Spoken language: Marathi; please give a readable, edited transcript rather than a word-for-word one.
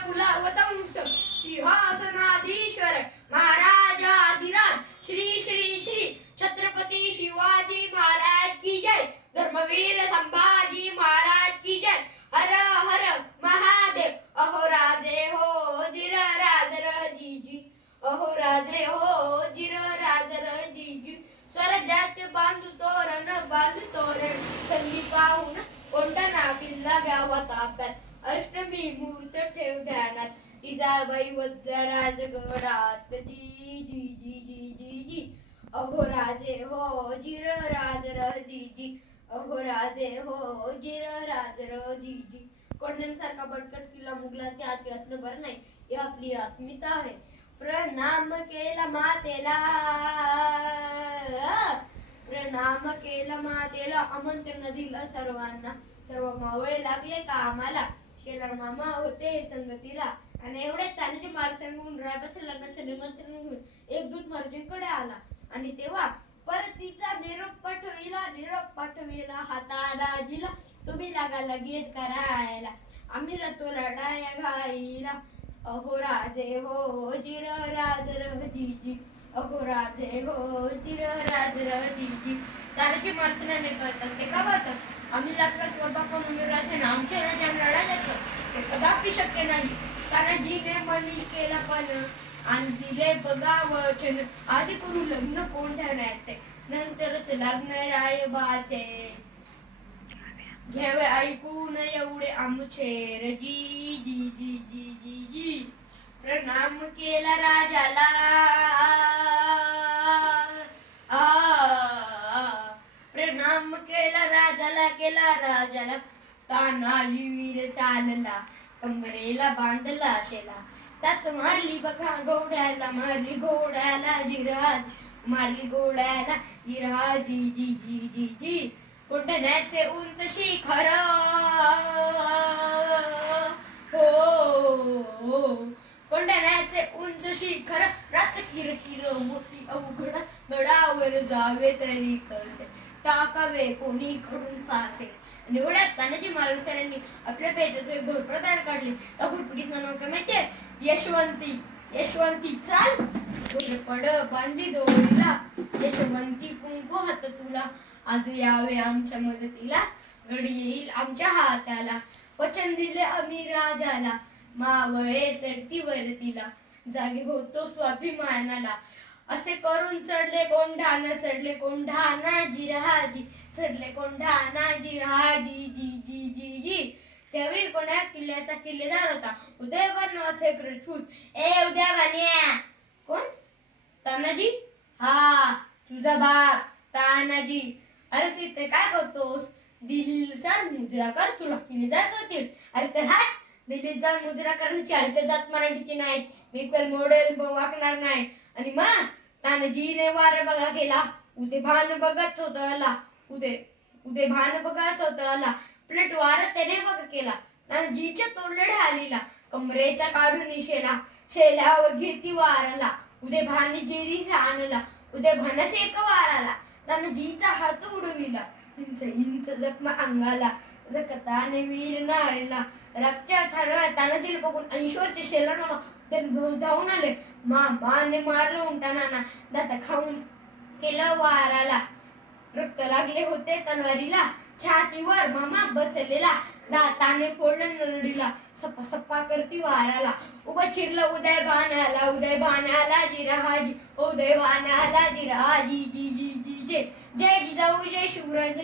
कुलावतंस सिंहासनाधीश्वर महाराजाधिराज श्री श्री श्री छत्रपती शिवाजी महाराज की जय। धर्मवीर संभाजी महाराज की जय। हर हर महादेव। अहो राजे हो जिर राजर जीजी, अहो राजे हो जिर राजर जीजी। स्वराज्याचे बांधू तोरण संधी पाहून कोंढाणा किल्ला गावा ताब्यात। अष्टमी मुहूर्त ठेव ध्यानात, जिजाबाई वद्य राजगडात जी जी जी जी जी जी। अहो राजे हो जिर राजर जीजी, अहो राजे हो जिर राजर जीजी। कोंढाण्यासारखा बळकट किल्ला मुघलांच्या हाती असणं बरं नाही, ही आपली अस्मिता आहे। प्रणाम केला मातेला, प्रणाम केला मातेला, आमंत्रण दिलं सर्वांना। सर्व मावळे लागले कामाला, शेलार मामा होते संगतीला। आणि एवढे तानाजी महाराज सांगून रायबाच्या लग्नाचं निमंत्रण घेऊन एक दूत महाराजांकडे आला। आणि तेव्हा परतीचा निरोप पाठविला हाताला जिला, तुम्ही लागा लगेच करायला, आम्ही जातो लढाया घाईला। अहो राजे हो जिर राजर जीजी, अहो राजे हो जिर राजर जीजी। तानाजी महाराजांना कळतात ते का बोलतात, आम्ही लागतात बाबा पण उमेदवाराचे आमच्या राजांना लढा जातं ते कदापि शक्य नाही। तानाजीने मनी केला पण आणि दिले बघा वचन, आधी करू लग्न कोंढाण्याचे नंतरच लग्न रायबाचे। घ्यावे ऐकून एवढे आमचे जी जी जी जी जी जी। प्रणाम केला राजाला, प्रणाम केला राजाला, तानाजी वीर चालला, कंबरेला बांधला शेला। त्याच मारली बघा घोड्याला, मारली घोड्याला जिराज, मारली घोड्याला जिराज जी जी जी जी जी। कोंढाण्याचे उंच शिखर हो, कोंढाण्याचे उंच शिखर, रात किरकिर मोठी अवघड, गडावर जावे तरी कसे, टाकावे कोणीकडून फासे। निवडत तानाजी महाराज सरांनी आपल्या पेटाचे घोरपड बाहेर काढले। त्या घोरपडीचं नाव काय माहितीये, यशवंती चाल घोरपड बांधली दोरीला, यशवंती कुंकू हात तुला, आज यावे आमच्या मदतीला, घडी येईल आमच्या हाताला। वचन दिले आम्ही राजाला, मावळे चढती वरतीला, जागे होतो स्वाभिमानाला। असे करून चढले कोंढाणा जिराजी, चढले कोंढाणा जिराजी जी जी जी जी। त्यावेळी कोण्या किल्ल्याचा किल्लेदार होता उदयभान नावाचा एक राजपूत। ए उदयभान्या, कोण? तानाजी? हा तुझा बाप तानाजी। अरे तिथे काय करतोस? दिल्लीचा मुजरा कर, तुला किल्लेदार करतील। अरे चल हट, दिल्लीचा मुजरा करण्याची हरकत मराठीची नाही, मी पण मॉडेल वाकणार नाही। आणि मग तानाजीने वार बघा केला, उदयभान बघत होता प्लेट वार त्याने बघ केला। तानाजीच्या तोंडले ढालीला, कमरेचा काढून शेल्यावर घेती वाराला, उदयभानी जेरीस आणला, उदयभानाच्या एक वाराला, तानाजीचा हात उडविला, इंच जखमा अंगाला, रक्ताने वीर नाळला। रक्त्या थरला तानाजीला बघून 80 वर्ष शेलार मामा धावून आले। मामाने मारलं उंटाना, दाता खाऊन केलं वाराला, रक्त लागले होते तलवारीला, छातीवर मामा बसलेला, दाताने फोडलं नरडीला, सप्पा सप्पा करती वाराला। उभा चिरला उदयभानाला जिराजी, उदयभानाला जिराजी जी जी जी जय। जय जिजाऊ जय शिवराज।